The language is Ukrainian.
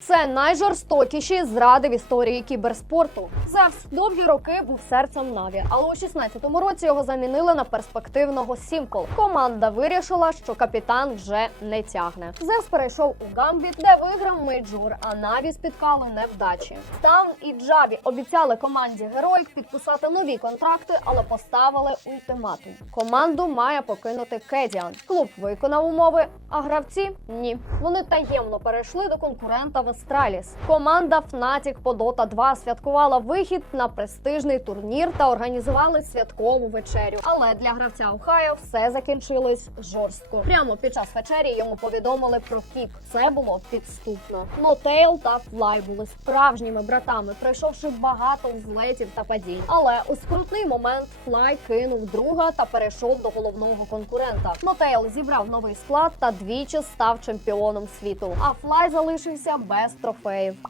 Це найжорстокіші зради в історії кіберспорту. Зевс довгі роки був серцем Наві, але у 16-му році його замінили на перспективного Сімкол. Команда вирішила, що капітан вже не тягне. Зевс перейшов у Гамбіт, де виграв мейджор, а Наві спіткали невдачі. Стаун і Джаві обіцяли команді Героїк підписати нові контракти, але поставили ультиматум. Команду має покинути Кедіан. Клуб виконав умови, а гравці ні. Вони таємно перейшли до конкурента в Команда Fnatic по Dota 2 святкувала вихід на престижний турнір та організували святкову вечерю. Але для гравця Охайо все закінчилось жорстко. Прямо під час вечері йому повідомили про кік. Це було підступно. Нотейл та Флай були справжніми братами, пройшовши багато взлетів та падінь. Але у скрутний момент Флай кинув друга та перейшов до головного конкурента. Нотейл зібрав новий склад та двічі став чемпіоном світу. А Флай залишився без трофеїв.